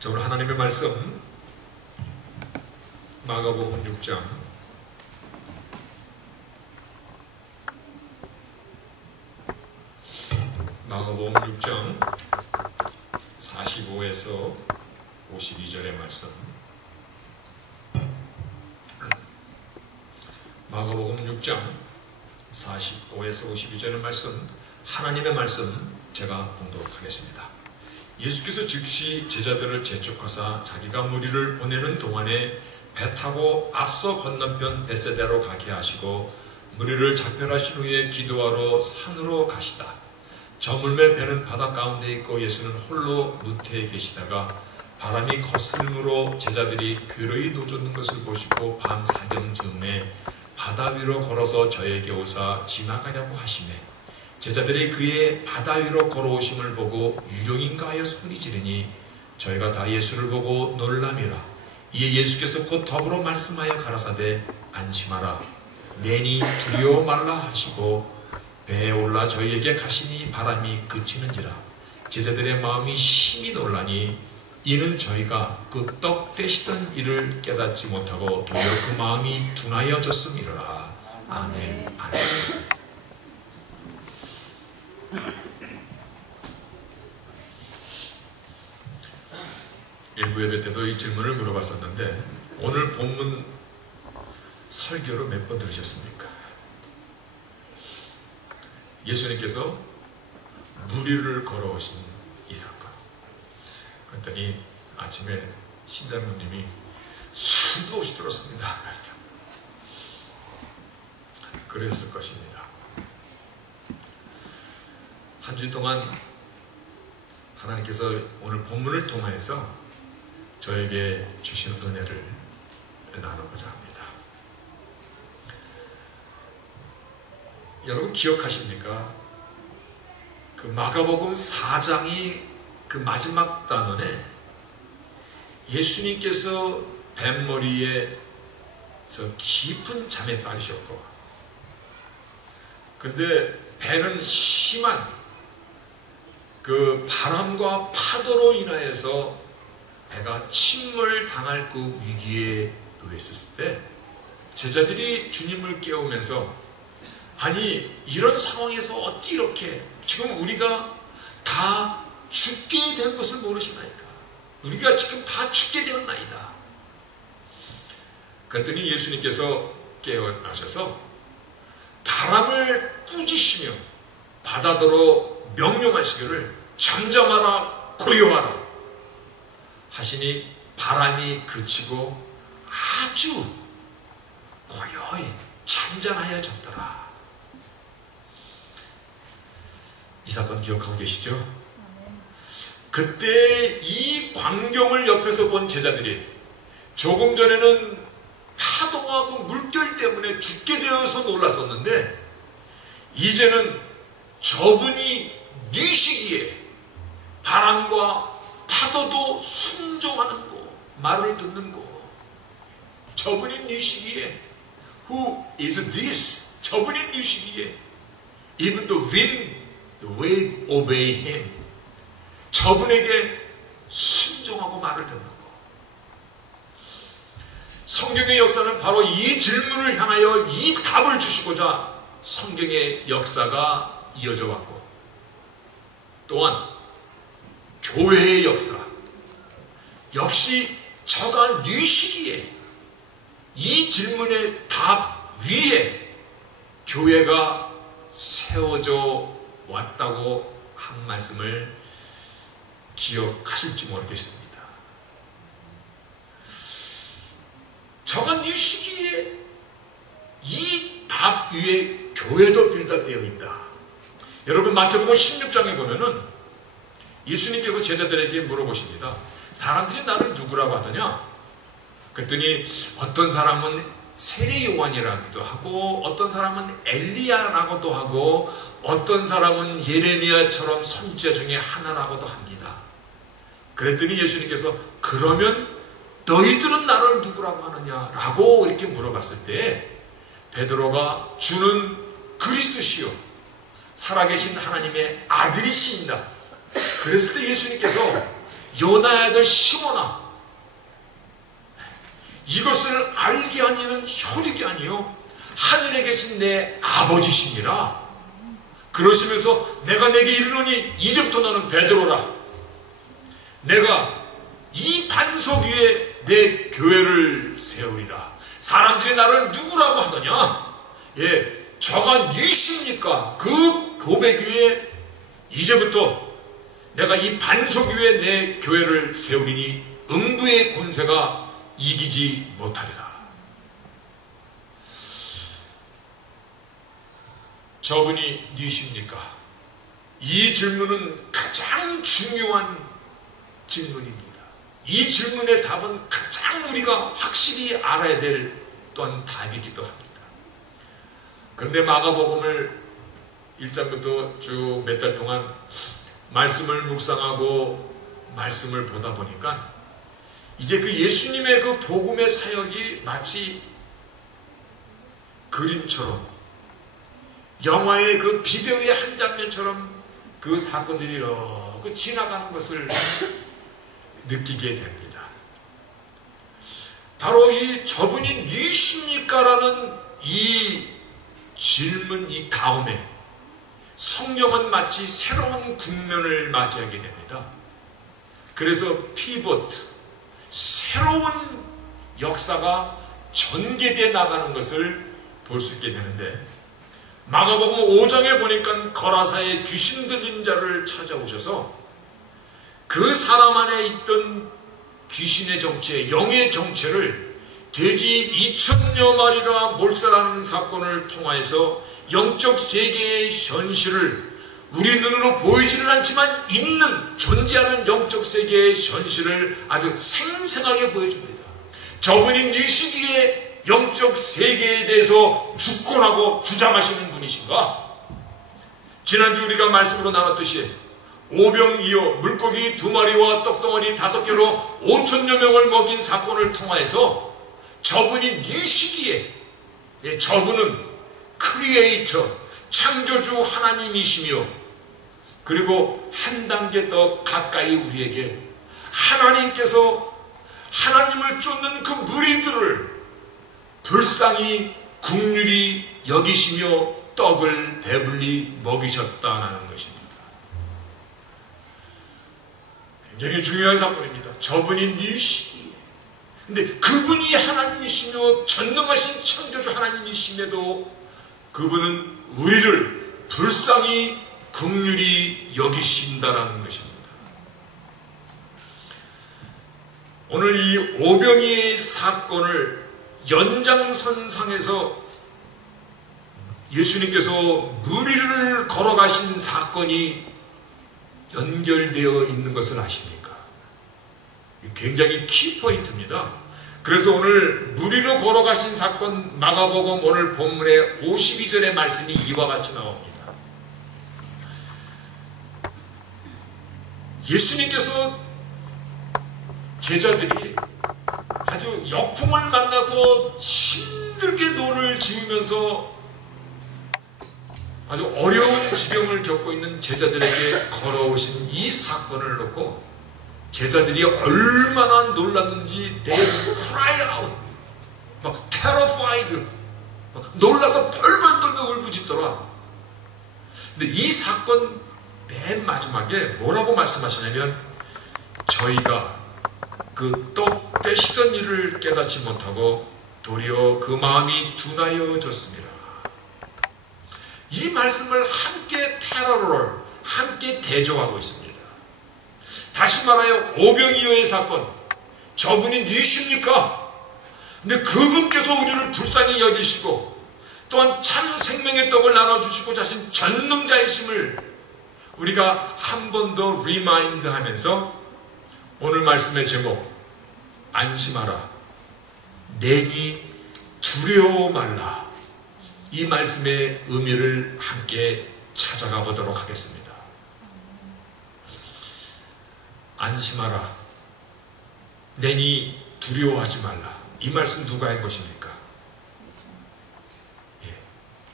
자, 오늘 하나님의 말씀 마가복음 6장 마가복음 6장 45에서 52절의 말씀. 마가복음 6장 45에서 52절의 말씀, 하나님의 말씀 제가 봉독하겠습니다. 예수께서 즉시 제자들을 재촉하사 자기가 무리를 보내는 동안에 배 타고 앞서 건너편 벳세다로 가게 하시고 무리를 작별하신 후에 기도하러 산으로 가시다. 저물매 배는 바다 가운데 있고 예수는 홀로 무태에 계시다가 바람이 거슬므로 제자들이 괴로이 노젓는 것을 보시고 밤 사경쯤에 바다 위로 걸어서 저에게 오사 지나가려고 하시매 제자들이 그의 바다 위로 걸어오심을 보고 유령인가 하여 소리 지르니 저희가 다 예수를 보고 놀라미라. 이에 예수께서 곧 더불어 말씀하여 가라사대 안심하라 매니 두려워 말라 하시고 배에 올라 저희에게 가시니 바람이 그치는지라. 제자들의 마음이 심히 놀라니 이는 저희가 그 떡 되시던 일을 깨닫지 못하고 도리어 그 마음이 둔하여졌음이로라. 아멘. 아멘. 일부 예배 때도 이 질문을 물어봤었는데 오늘 본문 설교로 몇 번 들으셨습니까? 예수님께서 무리를 걸어오신 이 사건. 그랬더니 아침에 신장로님이 수도 없이 들었습니다. 그랬을 것입니다. 한 주 동안 하나님께서 오늘 본문을 통해서 저에게 주신 은혜를 나누고자 합니다. 여러분 기억하십니까? 그 마가복음 4장이 그 마지막 단원에 예수님께서 뱃머리에서 깊은 잠에 빠지셨고, 근데 배는 심한 그 바람과 파도로 인하여서 배가 침몰당할 그 위기에 놓였을 때 제자들이 주님을 깨우면서 아니 이런 상황에서 어찌 이렇게 지금 우리가 다 죽게 된 것을 모르시나이까? 우리가 지금 다 죽게 되었나이다. 그랬더니 예수님께서 깨어나셔서 바람을 꾸짖으시며 바다더러 명령하시기를 잠잠하라 고요하라 하시니 바람이 그치고 아주 고요히 잔잔하여졌더라. 이 사건 기억하고 계시죠? 그때 이 광경을 옆에서 본 제자들이 조금 전에는 파도와 그 물결 때문에 죽게 되어서 놀랐었는데 이제는 저분이 뉘시기에 바람과 파도도 순종하는 거, 말을 듣는 거. 저분이 뉘시기에 Who is this? 저분이 뉘시기에 Even the wind, the wave obey him. 저분에게 순종하고 말을 듣는 거. 성경의 역사는 바로 이 질문을 향하여 이 답을 주시고자 성경의 역사가 이어져 왔고 또한 교회의 역사 역시 저가 뉘시기에 이 질문의 답 위에 교회가 세워져 왔다고 한 말씀을 기억하실지 모르겠습니다. 저가 뉘시기에 이 답 위에 교회도 빌드업되어 있다. 여러분 마태복음 16장에 보면은 예수님께서 제자들에게 물어보십니다. 사람들이 나를 누구라고 하더냐? 그랬더니 어떤 사람은 세례 요한이라기도 하고 어떤 사람은 엘리야라고도 하고 어떤 사람은 예레미야처럼 선지자 중에 하나라고도 합니다. 그랬더니 예수님께서 그러면 너희들은 나를 누구라고 하느냐라고 이렇게 물어봤을 때 베드로가 주는 그리스도시요 살아계신 하나님의 아들이십니다. 그랬을 때 예수님께서 요나의 아들 시몬아, 이것을 알게 한 이는 혈육이 아니요 하늘에 계신 내 아버지시니라. 그러시면서 내가 내게 이르노니 이제부터 너는 베드로라. 내가 이 반석 위에 내 교회를 세우리라. 사람들이 나를 누구라고 하더냐? 예, 저가 뉘십니까? 그 고백 위에 이제부터 내가 이 반석 위에 내 교회를 세우리니 음부의 권세가 이기지 못하리라. 저분이 뉘십니까? 이 질문은 가장 중요한 질문입니다. 이 질문의 답은 가장 우리가 확실히 알아야 될 또한 답이기도 합니다. 그런데 마가복음을 1장부터 쭉 몇 달 동안 말씀을 묵상하고 말씀을 보다 보니까 이제 그 예수님의 그 복음의 사역이 마치 그림처럼, 영화의 그 비디오의 한 장면처럼 그 사건들이 이렇게 지나가는 것을 느끼게 됩니다. 바로 이 저분이 뉘십니까? 라는 이 질문 이 다음에 성령은 마치 새로운 국면을 맞이하게 됩니다. 그래서 피보트, 새로운 역사가 전개되어 나가는 것을 볼 수 있게 되는데, 마가복음 5장에 보니까 거라사의 귀신 들린 자를 찾아오셔서 그 사람 안에 있던 귀신의 정체, 영의 정체를 돼지 2,000여 마리가 몰살하는 사건을 통하여서 영적 세계의 현실을, 우리 눈으로 보이지는 않지만 있는, 존재하는 영적 세계의 현실을 아주 생생하게 보여줍니다. 저분이 뉘시기에 영적 세계에 대해서 주권하고 주장하시는 분이신가? 지난주 우리가 말씀으로 나눴듯이 오병이어 물고기 2마리와 떡덩어리 5개로 5,000여 명을 먹인 사건을 통하여서 저분이 뉘시기에, 저분은 크리에이터, 창조주 하나님이시며, 그리고 한 단계 더 가까이 우리에게 하나님께서 하나님을 쫓는 그 무리들을 불쌍히 긍휼히 여기시며 떡을 배불리 먹이셨다는 것입니다. 굉장히 중요한 사건입니다. 저분이 뉘시기에. 근데 그분이 하나님이시며 전능하신 창조주 하나님이심에도 그분은 우리를 불쌍히 긍휼히 여기신다라는 것입니다. 오늘 이 오병이의 사건을 연장선상에서 예수님께서 무리를 걸어가신 사건이 연결되어 있는 것을 아십니까? 굉장히 키포인트입니다. 그래서 오늘 무리로 걸어가신 사건, 마가복음 오늘 본문의 52절의 말씀이 이와 같이 나옵니다. 예수님께서 제자들이 아주 역풍을 만나서 힘들게 노를 지으면서 아주 어려운 지경을 겪고 있는 제자들에게 걸어오신 이 사건을 놓고 제자들이 얼마나 놀랐는지 they cry out, 막 terrified, 막 놀라서 벌벌 떨며 울부짖더라. 근데 이 사건 맨 마지막에 뭐라고 말씀하시냐면, 저희가 그 떡 떼시던 일을 깨닫지 못하고 도리어 그 마음이 둔하여졌습니다. 이 말씀을 함께 패러럴, 함께 대조하고 있습니다. 다시 말하여 오병이어의 사건, 저분이 뉘십니까? 근데 그분께서 우리를 불쌍히 여기시고 또한 참 생명의 떡을 나눠주시고 자신 전능자이심을 우리가 한 번 더 리마인드 하면서 오늘 말씀의 제목, 안심하라, 내니 두려워 말라, 이 말씀의 의미를 함께 찾아가 보도록 하겠습니다. 안심하라, 내니 두려워하지 말라, 이 말씀 누가 한 것입니까?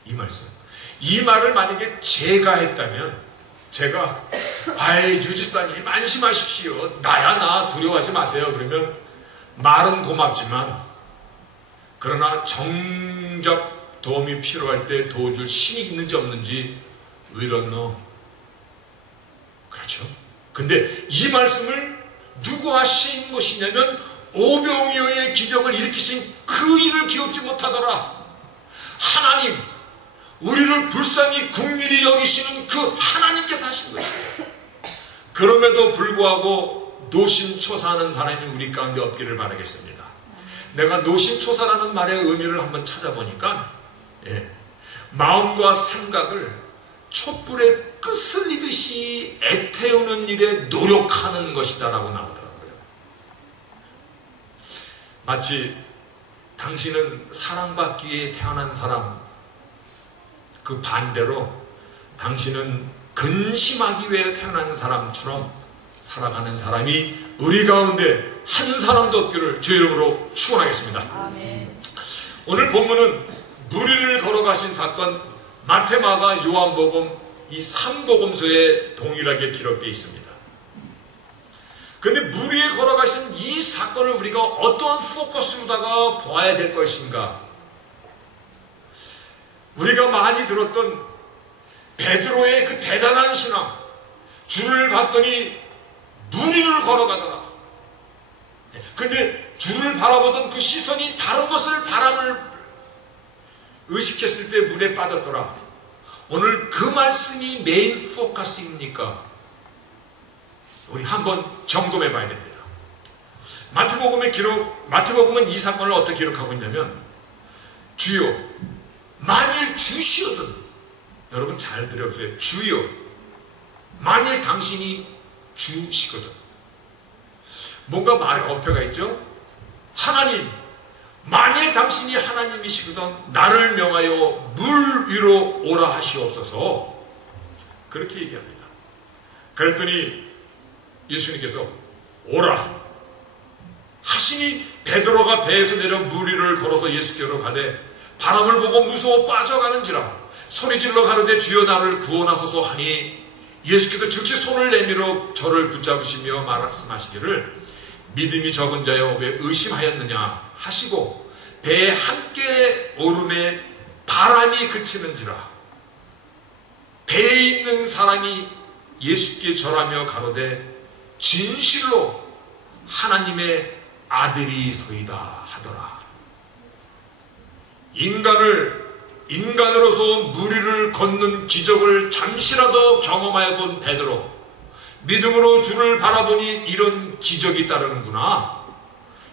이 말씀, 이 말을 만약에 제가 했다면, 제가 아이 유집사님 안심하십시오. 나야 나 두려워하지 마세요. 그러면 말은 고맙지만 그러나 정작 도움이 필요할 때 도와줄 신이 있는지 없는지 we don't know. 그렇죠? 근데 이 말씀을 누구 하신 것이냐면 오병이어의 기적을 일으키신 그 일을 기억지 못하더라. 하나님, 우리를 불쌍히 긍휼히 여기시는 그 하나님께서 하신 거예요. 그럼에도 불구하고 노심초사하는 사람이 우리 가운데 없기를 바라겠습니다. 내가 노심초사라는 말의 의미를 한번 찾아보니까 마음과 생각을 촛불에 끄슬리듯이 애태우는 일에 노력하는 것이다 라고 나오더라고요. 마치 당신은 사랑받기에 태어난 사람, 그 반대로 당신은 근심하기 위해 태어난 사람처럼 살아가는 사람이 우리 가운데 한 사람도 없기를 주 이름으로 축원하겠습니다. 아멘. 오늘 본문은 무리를 걸어가신 사건, 마태, 마가, 요한복음 이 3복음서에 동일하게 기록되어 있습니다. 그런데 무리에 걸어가신 이 사건을 우리가 어떤 포커스로다가 보아야 될 것인가? 우리가 많이 들었던 베드로의 그 대단한 신앙, 주를 봤더니 무리를 걸어가더라. 근데 주를 바라보던 그 시선이 다른 것을 바람을 의식했을 때 물에 빠졌더라. 오늘 그 말씀이 메인 포커스입니까? 우리 한번 점검해 봐야 됩니다. 마태복음은 이 사건을 어떻게 기록하고 있냐면, 주여, 만일 주시거든, 여러분 잘 들어보세요. 주여, 만일 당신이 주시거든. 뭔가 말에 어폐가 있죠? 하나님, 만일 당신이 하나님이시거든 나를 명하여 물 위로 오라 하시옵소서. 그렇게 얘기합니다. 그랬더니 예수님께서 오라 하시니 베드로가 배에서 내려 물 위를 걸어서 예수께로 가되 바람을 보고 무서워 빠져가는지라 소리질러 가로되 주여 나를 구원하소서 하니 예수께서 즉시 손을 내밀어 저를 붙잡으시며 말씀하시기를 믿음이 적은 자여 왜 의심하였느냐 하시고 배에 함께 오름에 바람이 그치는지라 배에 있는 사람이 예수께 절하며 가로되 진실로 하나님의 아들이소이다 하더라. 인간으로서 무리를 걷는 기적을 잠시라도 경험하여 본 베드로, 믿음으로 주를 바라보니 이런 기적이 따르는구나.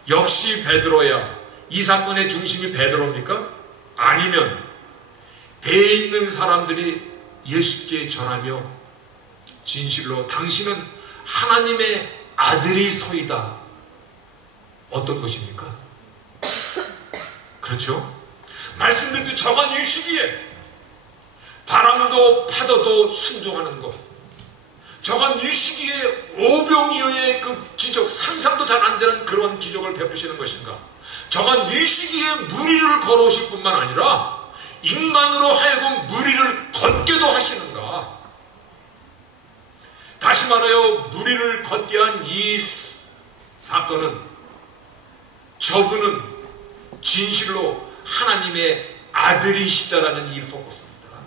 역시 베드로야. 이 사건의 중심이 베드로입니까? 아니면 배에 있는 사람들이 예수께 전하며 진실로 당신은 하나님의 아들이소이다. 어떤 것입니까? 그렇죠? 말씀드린 저간 이 시기에 바람도 파도도 순종하는 것, 저간 이 시기에 오병이어의 그 기적, 상상도 잘 안 되는 그런 기적을 베푸시는 것인가? 저간 이 시기에 무리를 걸어오실 뿐만 아니라 인간으로 하여금 무리를 걷게도 하시는가? 다시 말하여 무리를 걷게 한 이 사건은 저분은 진실로 하나님의 아들이시다라는 이 포커스입니다.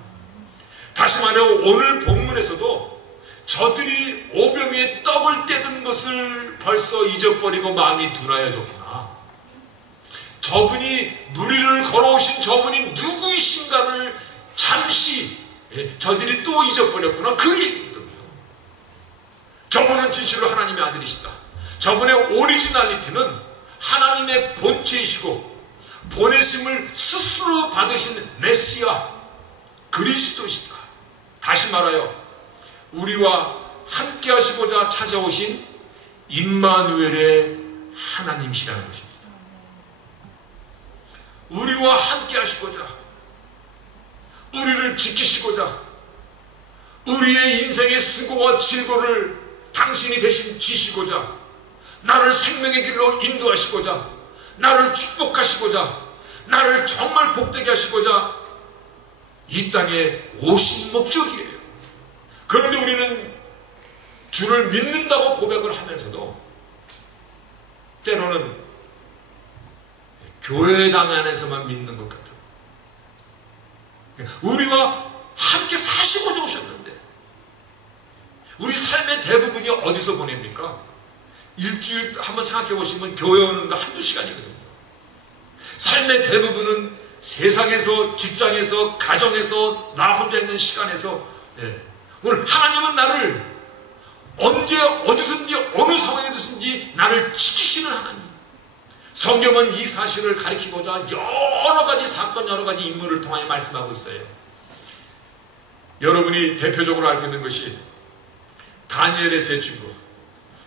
다시 말하여 오늘 본문에서도 저들이 오병이에 떡을 떼든 것을 벌써 잊어버리고 마음이 둔하여졌구나. 저분이 무리를 걸어오신 저분이 누구이신가를 잠시 저들이 또 잊어버렸구나. 그 얘기거든요. 저분은 진실로 하나님의 아들이시다. 저분의 오리지널리티는 하나님의 본체이시고 보내심을 스스로 받으신 메시아 그리스도시다. 다시 말하여 우리와 함께 하시고자 찾아오신 임마누엘의 하나님이시라는 것입니다. 우리와 함께 하시고자, 우리를 지키시고자, 우리의 인생의 수고와 질고를 당신이 대신 지시고자, 나를 생명의 길로 인도하시고자, 나를 축복하시고자, 나를 정말 복되게 하시고자 이 땅에 오신 목적이에요. 그런데 우리는 주를 믿는다고 고백을 하면서도 때로는 교회당 안에서만 믿는 것 같은, 우리와 함께 사시고자 오셨는데 우리 삶의 대부분이 어디서 보냅니까? 일주일 한번 생각해 보시면 교회 오는 거 한두 시간이거든요. 삶의 대부분은 세상에서, 직장에서, 가정에서, 나 혼자 있는 시간에서, 오늘 하나님은 나를 언제 어디든지 어느 상황에든지 나를 지키시는 하나님. 성경은 이 사실을 가리키고자 여러 가지 사건, 여러 가지 인물을 통하여 말씀하고 있어요. 여러분이 대표적으로 알고 있는 것이 다니엘의 세 친구,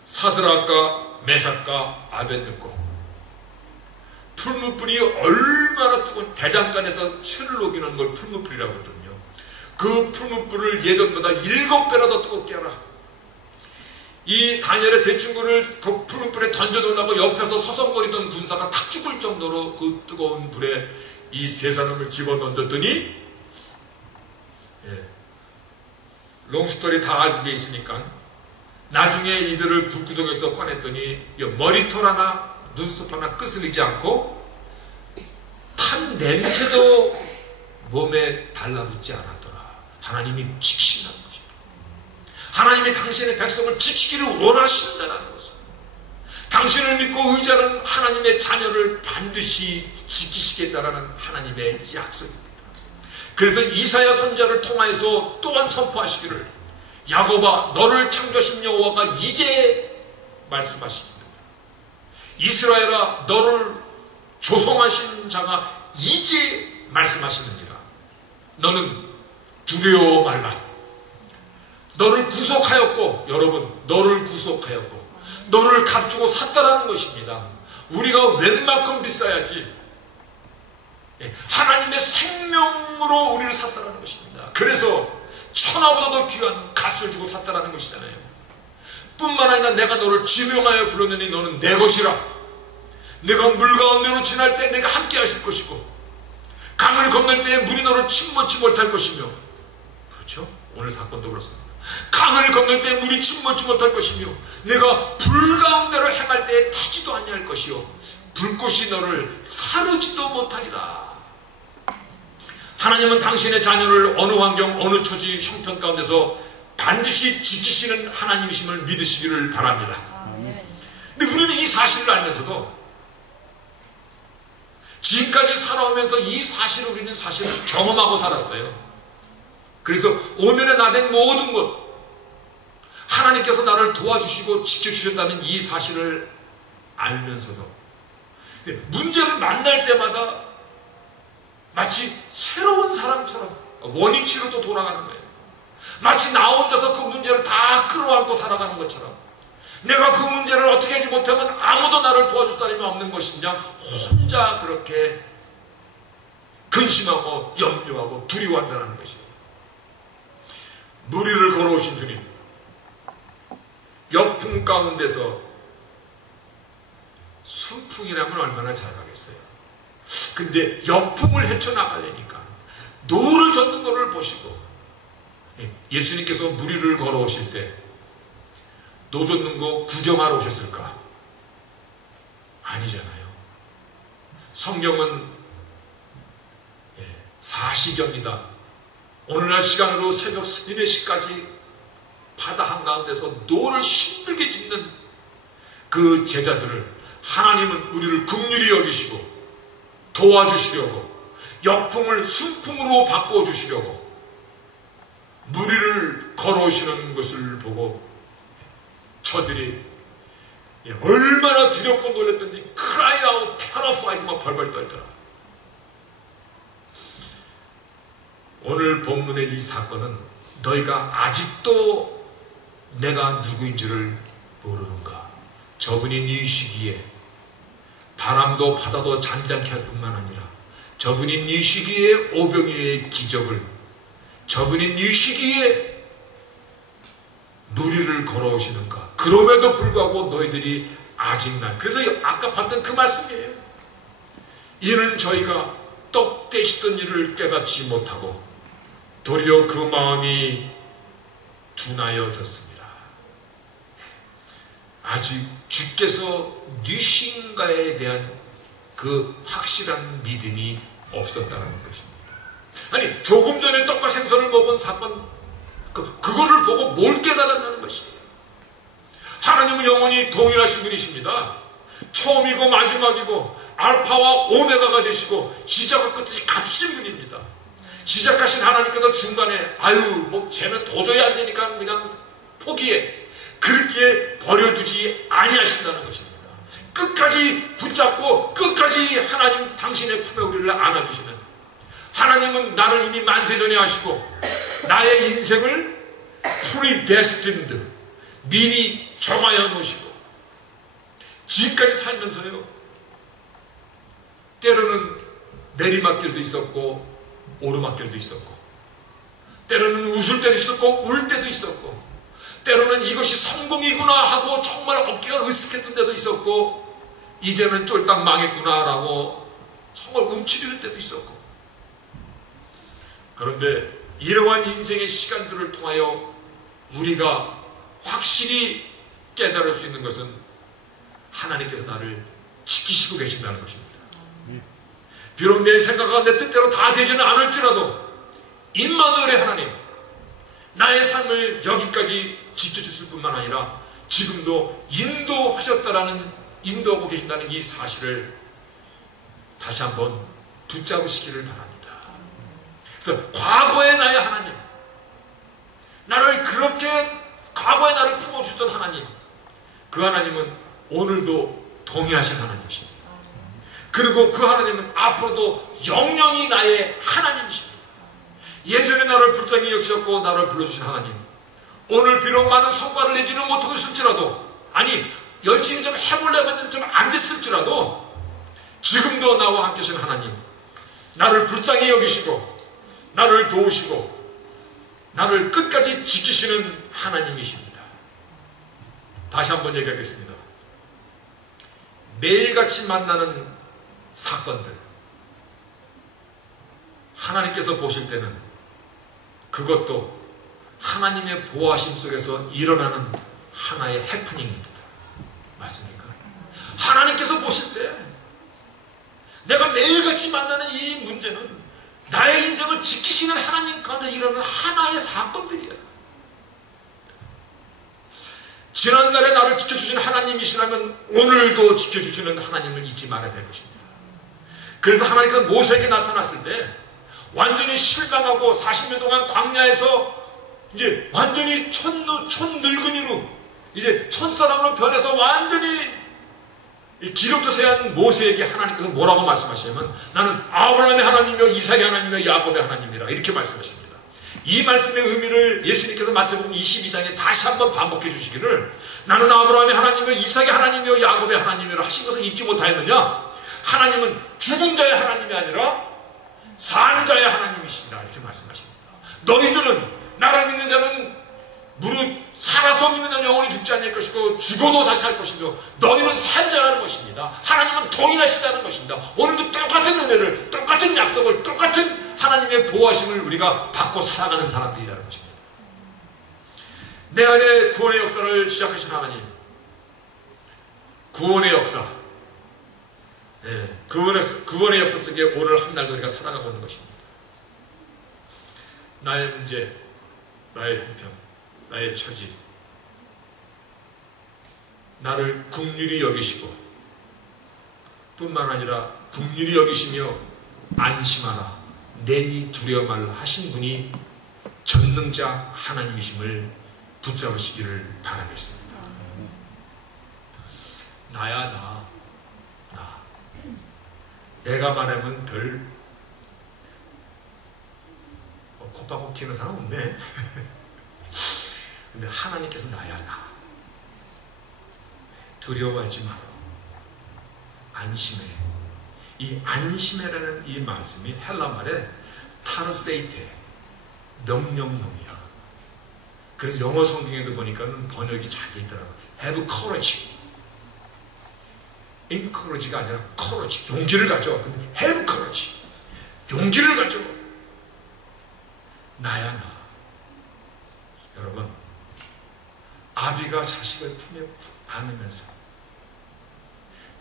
사드락과 메삭과 아벳느고. 풀무불이 얼마나 뜨거운, 대장간에서 철을 녹이는 걸 풀무불이라고 하거든요. 그 풀무불을 예전보다 7배나 더 뜨겁게 하라. 이 다니엘의 세 친구를 그 풀무불에 던져놓으려고 옆에서 서성거리던 군사가 탁 죽을 정도로 그 뜨거운 불에 이 세 사람을 집어넣었더니, 롱스토리 다 알고 게 있으니까 나중에 이들을 불구덩이에서 꺼냈더니 머리털 하나, 눈썹 하나 끄스리지 않고 탄 냄새도 몸에 달라붙지 않았더라. 하나님이 지키신다는 것입니다. 하나님이 당신의 백성을 지키기를 원하신다는 것은, 당신을 믿고 의지하는 하나님의 자녀를 반드시 지키시겠다라는 하나님의 약속입니다. 그래서 이사야 선지자를 통하여서 또한 선포하시기를, 야곱아 너를 창조하신 여호와가 이제 말씀하십니다. 이스라엘아 너를 조성하신 자가 이제 말씀하시느니라. 너는 두려워 말라. 너를 구속하였고, 여러분, 너를 구속하였고 너를 값주고 샀다라는 것입니다. 우리가 웬만큼 비싸야지 하나님의 생명으로 우리를 샀다라는 것입니다. 그래서 천하보다도 귀한 값을 주고 샀다라는 것이잖아요. 뿐만 아니라 내가 너를 지명하여 불렀느니 너는 내 것이라. 내가 물 가운데로 지날 때 내가 함께 하실 것이고, 강을 건널 때에 물이 너를 침몰치 못할 것이며, 그렇죠? 오늘 사건도 그렇습니다. 강을 건널 때에 물이 침몰치 못할 것이며, 내가 불 가운데로 행할 때에 타지도 아니할 것이요 불꽃이 너를 사르지도 못하리라. 하나님은 당신의 자녀를 어느 환경, 어느 처지, 형편 가운데서 반드시 지키시는 하나님이심을 믿으시기를 바랍니다. 근데 우리는 이 사실을 알면서도 지금까지 살아오면서 이 사실을 우리는 사실을 경험하고 살았어요. 그래서 오늘의 나 된 모든 것, 하나님께서 나를 도와주시고 지켜주셨다는 이 사실을 알면서도 문제를 만날 때마다 마치 새로운 사람처럼 원위치로 또 돌아가는 거예요. 마치 나 혼자서 그 문제를 다 끌어안고 살아가는 것처럼, 내가 그 문제를 어떻게 하지 못하면 아무도 나를 도와줄 사람이 없는 것이냐, 혼자 그렇게 근심하고 염려하고 두려워한다는 것이에요. 무리를 걸어오신 주님, 역풍 가운데서 순풍이라면 얼마나 잘 가겠어요. 근데 역풍을 헤쳐나가려니까 노를 젓는 것을 보시고, 예수님께서 무리를 걸어오실 때 노 젓는 거 구경하러 오셨을까? 아니잖아요. 성경은 사시경이다. 오늘날 시간으로 새벽 3, 4시까지 바다 한가운데서 노를 힘들게 짚는 그 제자들을 하나님은 우리를 긍휼히 여기시고 도와주시려고, 역풍을 순풍으로 바꿔주시려고 무리를 걸어오시는 것을 보고 저들이 얼마나 두렵고 놀랐던지 cry out, terrified 막 벌벌 떨더라. 오늘 본문의 이 사건은 너희가 아직도 내가 누구인지를 모르는가? 저분이 네 시기에 바람도 바다도 잔잔케 할 뿐만 아니라 저분이 네 시기에 오병이의 기적을, 저분이 네 시기에 무리를 걸어오시는가? 그럼에도 불구하고 너희들이 아직 그래서 아까 봤던 그 말씀이에요. 이는 저희가 떡 떼시던 일을 깨닫지 못하고 도리어 그 마음이 둔하여졌습니다. 아직 주께서 누신가에 대한 그 확실한 믿음이 없었다는 것입니다. 아니, 조금 전에 떡과 생선을 먹은 사건, 그거를 보고 뭘 깨달았다는 것이에요. 하나님은 영원히 동일하신 분이십니다. 처음이고 마지막이고 알파와 오메가가 되시고 시작과 끝이 같으신 분입니다. 시작하신 하나님께서 중간에 뭐 쟤는 도저히 안 되니까 그냥 포기해, 그렇게 버려두지 아니하신다는 것입니다. 끝까지 붙잡고 끝까지 하나님 당신의 품에 우리를 안아주시는 하나님은 나를 이미 만세전에 하시고 나의 인생을 predestined, 미리 정하여 놓으시고 지금까지 살면서요, 때로는 내리막길도 있었고 오르막길도 있었고, 때로는 웃을 때도 있었고 울 때도 있었고, 때로는 이것이 성공이구나 하고 정말 어깨가 으쓱했던 때도 있었고, 이제는 쫄딱 망했구나 라고 정말 움츠리는 때도 있었고, 그런데 이러한 인생의 시간들을 통하여 우리가 확실히 깨달을 수 있는 것은 하나님께서 나를 지키시고 계신다는 것입니다. 비록 내 생각과 내 뜻대로 다 되지는 않을지라도 임마누엘의 하나님, 나의 삶을 여기까지 지켜주실 뿐만 아니라 지금도 인도하고 계신다는 이 사실을 다시 한번 붙잡으시기를 바랍니다. 그래서 과거의 나의 하나님, 나를 그렇게 과거에 나를 품어주던 하나님, 그 하나님은 오늘도 동의하신 하나님이십니다. 그리고 그 하나님은 앞으로도 영영이 나의 하나님이십니다. 예전에 나를 불쌍히 여기셨고 나를 불러주신 하나님, 오늘 비록 많은 성과를 내지는 못하고 있을지라도, 아니 열심히 좀 해보려고 했는데 좀 안 됐을지라도 지금도 나와 함께 하신 하나님, 나를 불쌍히 여기시고 나를 도우시고 나를 끝까지 지키시는 하나님이십니다. 다시 한번 얘기하겠습니다. 매일같이 만나는 사건들, 하나님께서 보실 때는 그것도 하나님의 보호하심 속에서 일어나는 하나의 해프닝입니다. 맞습니까? 하나님께서 보실 때 내가 매일같이 만나는 이 문제는 나의 인생을 지키시는 하나님 가운데 일어나는 하나의 사건들이야. 지난날에 나를 지켜주신 하나님이시라면 오늘도 지켜주시는 하나님을 잊지 말아야 될 것입니다. 그래서 하나님께서 모세에게 나타났을 때 완전히 실망하고 40년 동안 광야에서 이제 완전히 촌늙은이로 이제 촌사람으로 변해서 완전히 기력도 세한 모세에게 하나님께서 뭐라고 말씀하시냐면, 나는 아브라함의 하나님이며 이삭의 하나님이며 야곱의 하나님이라, 이렇게 말씀하십니다. 이 말씀의 의미를 예수님께서 마태복음 22장에 다시 한번 반복해 주시기를, 나는 아브라함의 하나님이며 이삭의 하나님이며 야곱의 하나님이라 하신 것을 잊지 못하였느냐? 하나님은 죽은 자의 하나님이 아니라 산 자의 하나님이시라, 이렇게 말씀하십니다. 너희들은, 나를 믿는 자는 무릇 살아서 믿는 자는 영원히 죽지 않을 것이고 죽어도 다시 살 것이며 너희는 산 자라는 것입니다. 하나님은 동일하시다는 것입니다. 오늘도 똑같은 은혜를, 똑같은 약속을, 똑같은 하나님의 보호하심을 우리가 받고 살아가는 사람들이라는 것입니다. 내 안에 구원의 역사를 시작하신 하나님, 구원의 역사, 구원의 역사 속에 오늘 한날도 우리가 살아가고 있는 것입니다. 나의 문제, 나의 형편, 나의 처지, 나를 긍휼히 여기시고 뿐만 아니라 긍휼히 여기시며 안심하라, 내니 두려워 말라 하신 분이 전능자 하나님이심을 붙잡으시기를 바라겠습니다. 나야 나. 내가 말하면 별 콧바람 키는 사람 없네. 근데 하나님께서 나야 나. 두려워하지 마라. 안심해. 이 안심해라는 이 말씀이 헬라 말에 타르세이테, 명령형이야. 그래서 영어 성경에도 보니까는 번역이 잘 돼 있더라고. Have courage. encourage가 아니라 courage. 용기를 가져. 근데 have courage. 용기를 가져. 나야 나. 여러분, 아비가 자식을 품에 안으면서,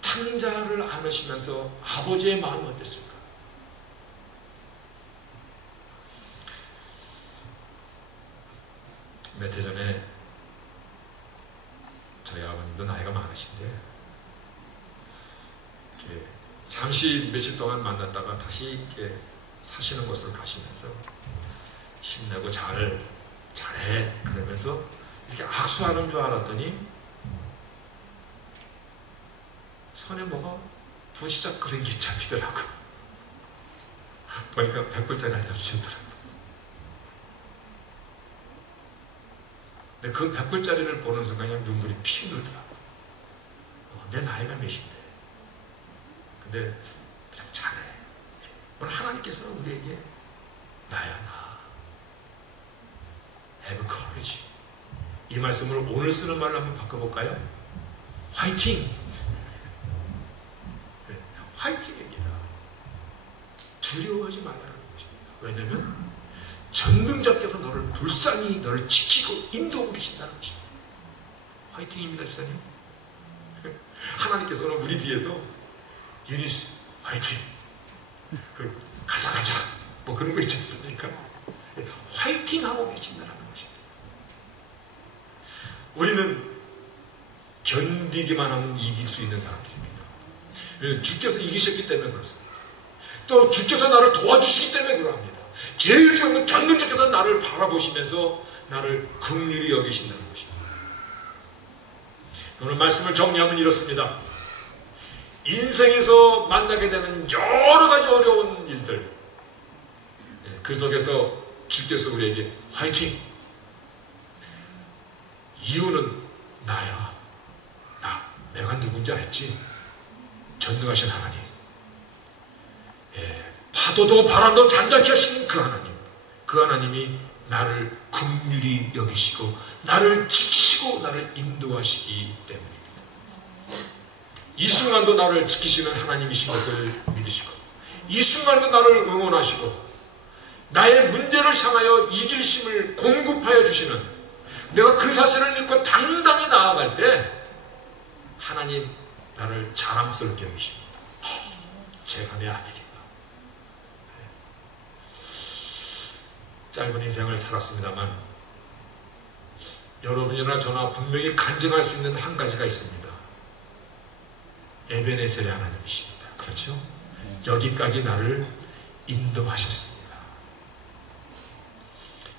탕자를 안으시면서 아버지의 마음은 어땠을까? 몇 해 전에 저희 아버님도 나이가 많으신데 이렇게 잠시 며칠 동안 만났다가 다시 이렇게 사시는 곳으로 가시면서 힘내고 잘해 그러면서 이렇게 악수하는 줄 알았더니 손에 뭐가 보시작 그런 게 잡히더라고. 보니까 100불짜리 한 장 주더라고. 근데 그 100불짜리를 보는 순간 그냥 눈물이 피 흘더라고. 내 나이가 몇인데. 근데 그냥 잘해. 오늘 하나님께서 우리에게 나야 나. Have courage. 이 말씀을 오늘 쓰는 말로 한번 바꿔볼까요? 화이팅! 네, 화이팅입니다. 두려워하지 말라는 것입니다. 왜냐하면 전능자께서 너를 불쌍히 너를 지키고 인도하고 계신다는 것입니다. 화이팅입니다, 집사님. 하나님께서는 우리 뒤에서 유니스 화이팅! 가자 뭐 그런 거 있지 않습니까? 화이팅하고 계신다는 것입니다. 우리는 견디기만 하면 이길 수 있는 사람들입니다. 주께서 이기셨기 때문에 그렇습니다. 또 주께서 나를 도와주시기 때문에 그러합니다. 제일 중요한 건 전능자께서 나를 바라보시면서 나를 긍휼히 여기신다는 것입니다. 오늘 말씀을 정리하면 이렇습니다. 인생에서 만나게 되는 여러 가지 어려운 일들, 그 속에서 주께서 우리에게 화이팅! 이유는 나야. 내가 누군지 알지? 전능하신 하나님. 파도도 바람도 잔잔케 하시는 그 하나님. 그 하나님이 나를 긍휼히 여기시고 나를 지키시고 나를 인도하시기 때문입니다. 이 순간도 나를 지키시는 하나님이신 것을 믿으시고 이 순간도 나를 응원하시고 나의 문제를 향하여 이길 힘을 공급하여 주시는, 내가 그 사실을 믿고 당당히 나아갈 때 하나님 나를 자랑스럽게 여기십니다. 제가 내 아들이다. 짧은 인생을 살았습니다만 여러분이나 저나 분명히 간증할 수 있는 한 가지가 있습니다. 에베네셀의 하나님이십니다. 그렇죠? 여기까지 나를 인도하셨습니다.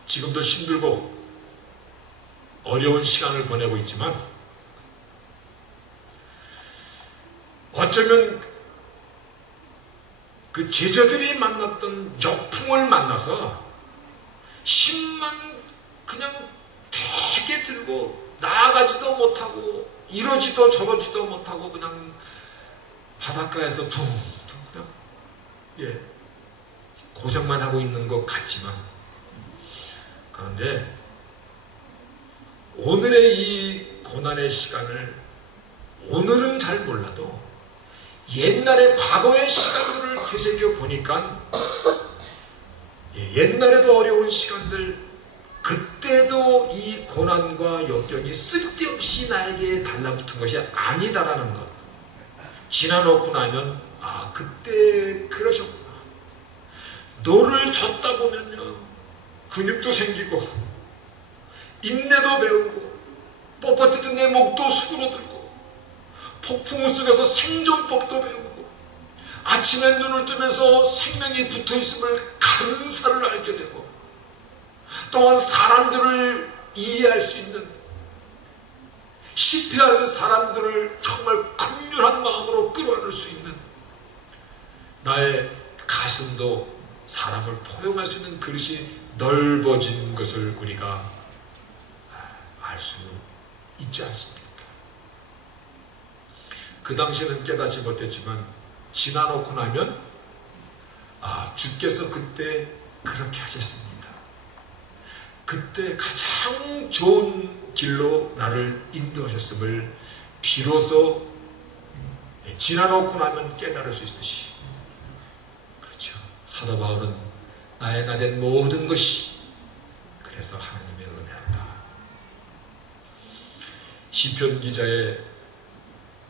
지금도 힘들고 어려운 시간을 보내고 있지만 어쩌면 그 제자들이 만났던 역풍을 만나서 힘만 그냥 되게 들고 나아가지도 못하고 이러지도 저러지도 못하고 그냥 바닷가에서 둥둥 그냥 고생만 하고 있는 것 같지만, 그런데 오늘의 이 고난의 시간을 오늘은 잘 몰라도 옛날의 과거의 시간들을 되새겨 보니까 옛날에도 어려운 시간들, 그때도 이 고난과 역경이 쓸데없이 나에게 달라붙은 것이 아니다라는 것 지나놓고 나면 그때 그러셨구나. 너를 젓다 보면요 근육도 생기고 인내도 배우고 뻣뻣했던 내 목도 수그러들고 폭풍우 속에서 생존법도 배우고 아침에 눈을 뜨면서 생명이 붙어있음을 감사를 알게 되고 또한 사람들을 이해할 수 있는, 실패하는 사람들을 정말 긍휼한 마음으로 끌어안을 수 있는, 나의 가슴도 사람을 포용할 수 있는 그릇이 넓어진 것을 우리가 알 수 있지 않습니까? 그 당시에는 깨닫지 못했지만 지나놓고 나면 주께서 그때 그렇게 하셨습니다. 그때 가장 좋은 길로 나를 인도하셨음을 비로소 지나놓고 나면 깨달을 수 있듯이, 그렇죠. 사도 바울은 나의 나된 모든 것이 그래서 하나님의 은혜였다. 시편 기자의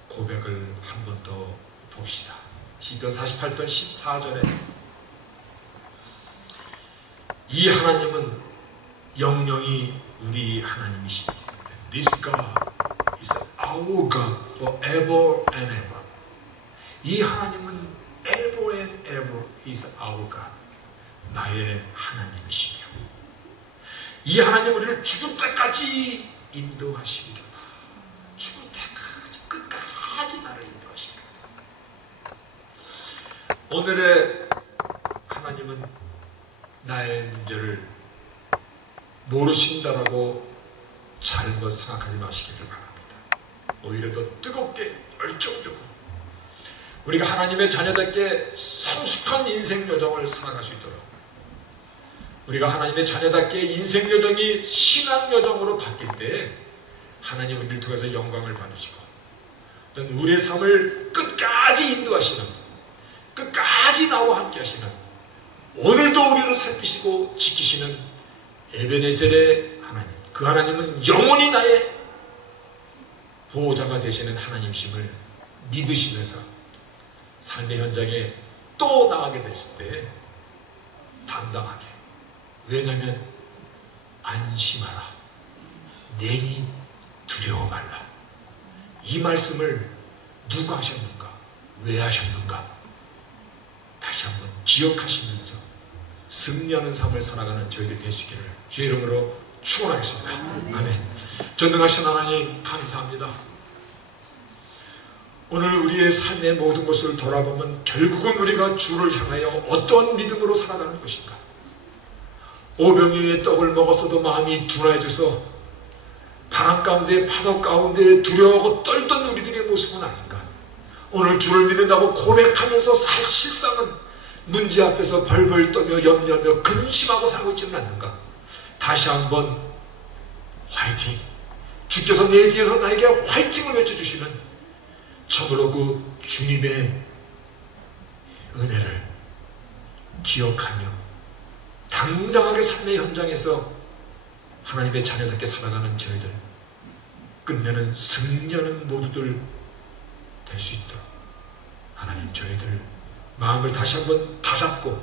고백을 한 번 더 봅시다. 시편 48편 14절에 이 하나님은 영영이 우리 하나님이시니 This God is our God forever and ever. 이 하나님은 ever and ever is our God. 나의 하나님이시며 이 하나님 우리를 죽을 때까지 인도하시리로다. 죽을 때까지 끝까지 나를 인도하시리로다. 오늘의 하나님은 나의 문제를 모르신다라고 잘못 생각하지 마시기를 바랍니다. 오히려 더 뜨겁게 열정적으로 우리가 하나님의 자녀답게 성숙한 인생 여정을 살아갈 수 있도록, 우리가 하나님의 자녀답게 인생 여정이 신앙 여정으로 바뀔 때 하나님 우리를 통해서 영광을 받으시고 어떤 우리의 삶을 끝까지 인도하시는, 끝까지 나와 함께 하시는, 오늘도 우리를 살피시고 지키시는 에베네셀의 하나님, 그 하나님은 영원히 나의 보호자가 되시는 하나님이심을 믿으시면서 삶의 현장에 또 나가게 됐을 때 당당하게, 왜냐하면 안심하라, 내니 두려워 말라, 이 말씀을 누가 하셨는가, 왜 하셨는가 다시 한번 기억하시면서 승리하는 삶을 살아가는 저희들 되시기를 주의 이름으로 축원하겠습니다. 아멘. 전능하신 하나님 감사합니다. 오늘 우리의 삶의 모든 것을 돌아보면 결국은 우리가 주를 향하여 어떤 믿음으로 살아가는 것인가. 오병이의 떡을 먹었어도 마음이 둔해져서 바람 가운데 파도 가운데 두려워하고 떨던 우리들의 모습은 아닌가. 오늘 주를 믿는다고 고백하면서 사실상은 문제 앞에서 벌벌 떠며 염려하며 근심하고 살고 있지는 않는가. 다시 한번 화이팅, 주께서 내 뒤에서 나에게 화이팅을 외쳐주시는 참으로 그 주님의 은혜를 기억하며 당당하게 삶의 현장에서 하나님의 자녀답게 살아가는 저희들, 끝내는 승리하는 모두들 될 수 있도록 하나님 저희들 마음을 다시 한번 다잡고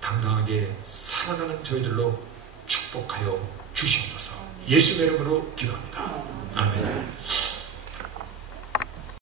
당당하게 살아가는 저희들로 축복하여 주시옵소서. 예수의 이름으로 기도합니다. 아멘.